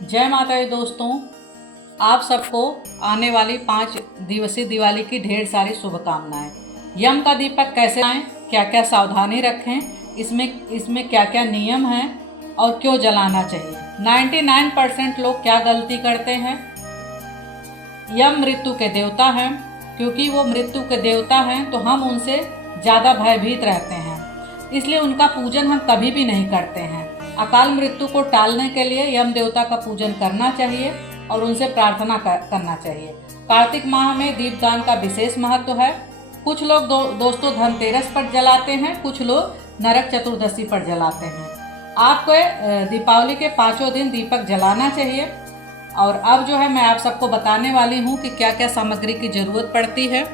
जय माता दी दोस्तों, आप सबको आने वाली 5 दिवसीय दिवाली की ढेर सारी शुभकामनाएं। यम का दीपक कैसे जलाएं, क्या क्या सावधानी रखें, इसमें क्या क्या नियम हैं और क्यों जलाना चाहिए। 99% लोग क्या गलती करते हैं। यम मृत्यु के देवता हैं, क्योंकि वो मृत्यु के देवता हैं तो हम उनसे ज़्यादा भयभीत रहते हैं, इसलिए उनका पूजन हम कभी भी नहीं करते हैं। अकाल मृत्यु को टालने के लिए यम देवता का पूजन करना चाहिए और उनसे प्रार्थना करना चाहिए। कार्तिक माह में दीपदान का विशेष महत्व है। कुछ लोग दोस्तों धनतेरस पर जलाते हैं, कुछ लोग नरक चतुर्दशी पर जलाते हैं। आपको दीपावली के 5 दिन दीपक जलाना चाहिए। और अब जो है मैं आप सबको बताने वाली हूँ कि क्या क्या सामग्री की ज़रूरत पड़ती है।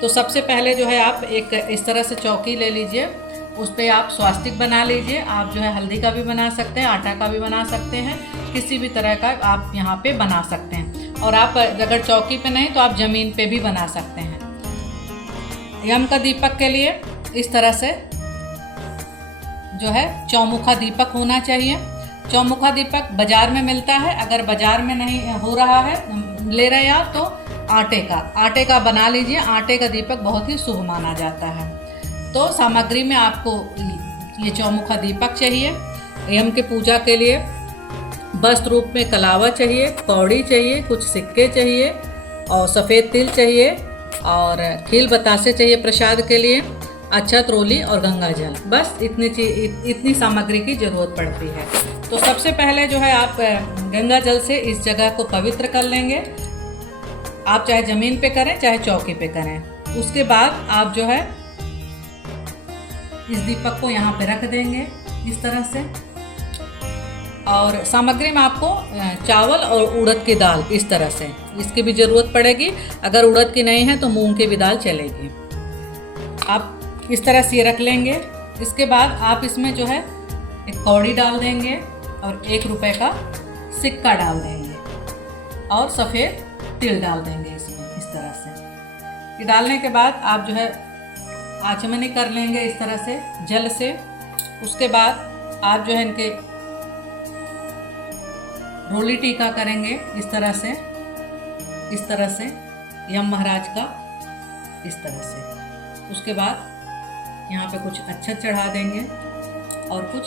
तो सबसे पहले जो है आप एक इस तरह से चौकी ले लीजिए, उस पर आप स्वास्तिक बना लीजिए। आप जो है हल्दी का भी बना सकते हैं, आटा का भी बना सकते हैं, किसी भी तरह का आप यहाँ पे बना सकते हैं। और आप अगर चौकी पे नहीं तो आप ज़मीन पे भी बना सकते हैं। यम का दीपक के लिए इस तरह से जो है चौमुखा दीपक होना चाहिए। चौमुखा दीपक बाज़ार में मिलता है, अगर बाज़ार में नहीं हो रहा है ले रहे आप तो आटे का बना लीजिए। आटे का दीपक बहुत ही शुभ माना जाता है। तो सामग्री में आपको ये चौमुखा दीपक चाहिए। यम के पूजा के लिए वस्त्र रूप में कलावा चाहिए, कौड़ी चाहिए, कुछ सिक्के चाहिए और सफ़ेद तिल चाहिए और खील बतासे चाहिए प्रसाद के लिए, अक्षत, रोली और गंगा जल। बस इतनी सामग्री की ज़रूरत पड़ती है। तो सबसे पहले जो है आप गंगा जल से इस जगह को पवित्र कर लेंगे। आप चाहे ज़मीन पे करें चाहे चौकी पे करें। उसके बाद आप जो है इस दीपक को यहाँ पे रख देंगे इस तरह से। और सामग्री में आपको चावल और उड़द की दाल इस तरह से इसकी भी ज़रूरत पड़ेगी। अगर उड़द की नहीं है तो मूंग की भी दाल चलेगी। आप इस तरह से रख लेंगे। इसके बाद आप इसमें जो है एक कौड़ी डाल देंगे और 1 रुपए का सिक्का डाल देंगे और सफ़ेद तिल डाल देंगे इसमें इस तरह से। ये डालने के बाद आप जो है आचमनी कर लेंगे इस तरह से जल से। उसके बाद आप जो है इनके रोली टीका करेंगे इस तरह से यम महाराज का इस तरह से। उसके बाद यहाँ पे कुछ अक्षत चढ़ा देंगे और कुछ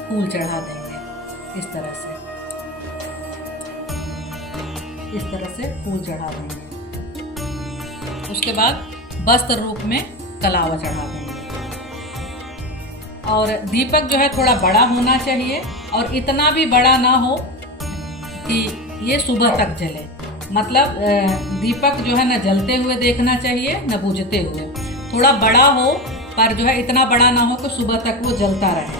फूल चढ़ा देंगे इस तरह से फूल चढ़ा देंगे। उसके बाद वस्त्र रूप में कलावा चढ़ा देंगे। और दीपक जो है थोड़ा बड़ा होना चाहिए और इतना भी बड़ा ना हो कि ये सुबह तक जले। मतलब दीपक जो है ना जलते हुए देखना चाहिए न बुझते हुए। थोड़ा बड़ा हो पर जो है इतना बड़ा ना हो कि सुबह तक वो जलता रहे।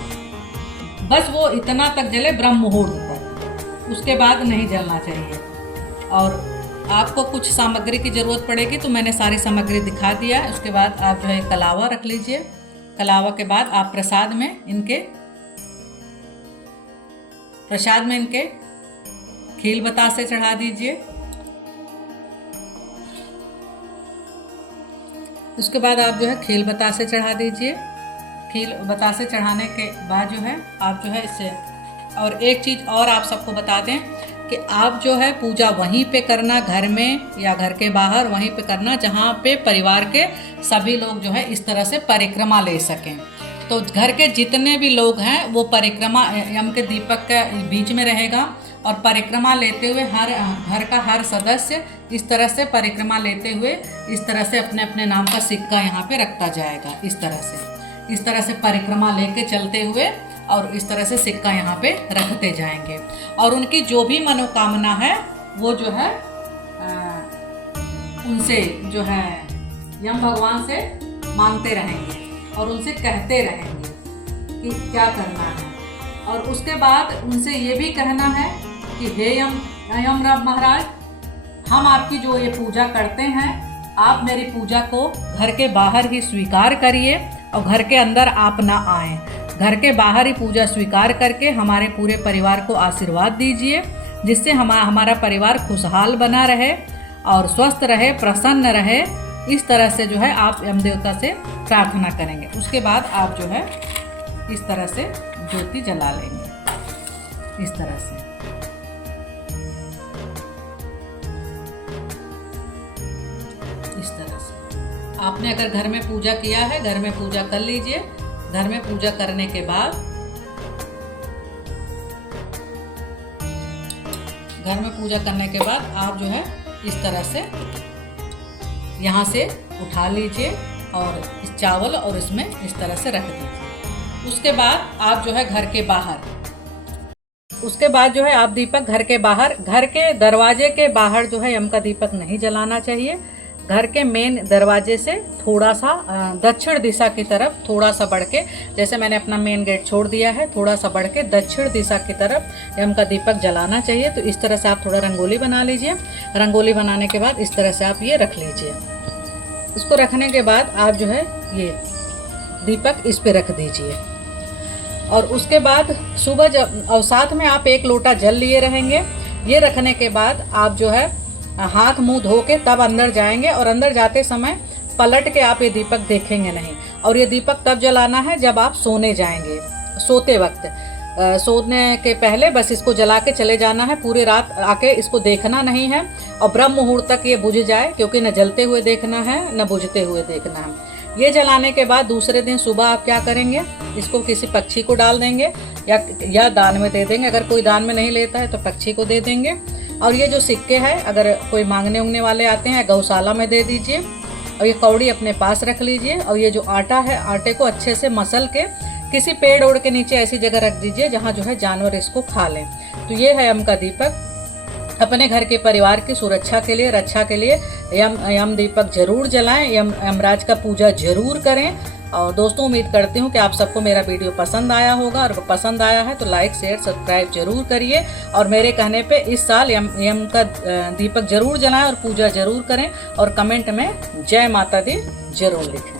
बस वो इतना तक जले ब्रह्म मुहूर्त तक, उसके बाद नहीं जलना चाहिए। और आपको कुछ सामग्री की ज़रूरत पड़ेगी तो मैंने सारी सामग्री दिखा दिया है। उसके बाद आप जो है कलावा रख लीजिए। कलावा के बाद आप प्रसाद में इनके खील बतासे चढ़ा दीजिए। उसके बाद आप जो है खील बतासे चढ़ा दीजिए। खील बतासे चढ़ाने के बाद जो है आप जो है इससे और एक चीज़ और आप सबको बता दें कि आप जो है पूजा वहीं पे करना, घर में या घर के बाहर वहीं पे करना जहाँ पे परिवार के सभी लोग जो है इस तरह से परिक्रमा ले सकें। तो घर के जितने भी लोग हैं वो परिक्रमा यम के दीपक के बीच में रहेगा और परिक्रमा लेते हुए हर घर का हर सदस्य इस तरह से परिक्रमा लेते हुए इस तरह से अपने अपने नाम का सिक्का यहाँ पे रखता जाएगा। इस तरह से परिक्रमा लेके चलते हुए और इस तरह से सिक्का यहाँ पे रखते जाएंगे। और उनकी जो भी मनोकामना है वो जो है उनसे जो है यम भगवान से मांगते रहेंगे और उनसे कहते रहेंगे कि क्या करना है। और उसके बाद उनसे ये भी कहना है कि हे यम महाराज, हम आपकी जो ये पूजा करते हैं आप मेरी पूजा को घर के बाहर ही स्वीकार करिए और घर के अंदर आप ना आएँ। घर के बाहर ही पूजा स्वीकार करके हमारे पूरे परिवार को आशीर्वाद दीजिए, जिससे हमारा परिवार खुशहाल बना रहे और स्वस्थ रहे, प्रसन्न रहे। इस तरह से जो है आप यम देवता से प्रार्थना करेंगे। उसके बाद आप जो है इस तरह से ज्योति जला लेंगे। इस तरह से। इस तरह से आपने अगर घर में पूजा किया है, घर में पूजा कर लीजिए। घर में पूजा करने के बाद आप जो है इस तरह से यहाँ से उठा लीजिए और इस चावल और इसमें इस तरह से रख दीजिए। उसके बाद आप जो है घर के बाहर, घर के दरवाजे के बाहर जो है यम का दीपक नहीं जलाना चाहिए। घर के मेन दरवाजे से थोड़ा सा दक्षिण दिशा की तरफ थोड़ा सा बढ़ के, जैसे मैंने अपना मेन गेट छोड़ दिया है, थोड़ा सा बढ़ के दक्षिण दिशा की तरफ यम का दीपक जलाना चाहिए। तो इस तरह से आप थोड़ा रंगोली बना लीजिए। रंगोली बनाने के बाद इस तरह से आप ये रख लीजिए। इसको रखने के बाद आप जो है ये दीपक इस पे रख दीजिए। और उसके बाद सुबह जब और साथ में आप 1 लोटा जल लिए रहेंगे। ये रखने के बाद आप जो है हाथ मुंह धो के तब अंदर जाएंगे और अंदर जाते समय पलट के आप ये दीपक देखेंगे नहीं। और ये दीपक तब जलाना है जब आप सोने जाएंगे, सोते वक्त। सोने के पहले बस इसको जला के चले जाना है। पूरी रात आके इसको देखना नहीं है और ब्रह्म मुहूर्त तक ये बुझ जाए, क्योंकि न जलते हुए देखना है न बुझते हुए देखना है। ये जलाने के बाद दूसरे दिन सुबह आप क्या करेंगे, इसको किसी पक्षी को डाल देंगे या दान में दे देंगे। अगर कोई दान में नहीं लेता है तो पक्षी को दे देंगे। और ये जो सिक्के हैं, अगर कोई मांगने उंगने वाले आते हैं गौशाला में दे दीजिए। और ये कौड़ी अपने पास रख लीजिए। और ये जो आटा है, आटे को अच्छे से मसल के किसी पेड़ ओड़ के नीचे ऐसी जगह रख दीजिए जहाँ जो है जानवर इसको खा लें। तो ये है यम का दीपक। अपने घर के परिवार की सुरक्षा के लिए, रक्षा के लिए यम दीपक जरूर जलाएं। यमराज का पूजा जरूर करें। और दोस्तों, उम्मीद करती हूँ कि आप सबको मेरा वीडियो पसंद आया होगा। और पसंद आया है तो लाइक शेयर सब्सक्राइब जरूर करिए। और मेरे कहने पे इस साल यम का दीपक जरूर जलाएं और पूजा जरूर करें। और कमेंट में जय माता दी जरूर लिखें।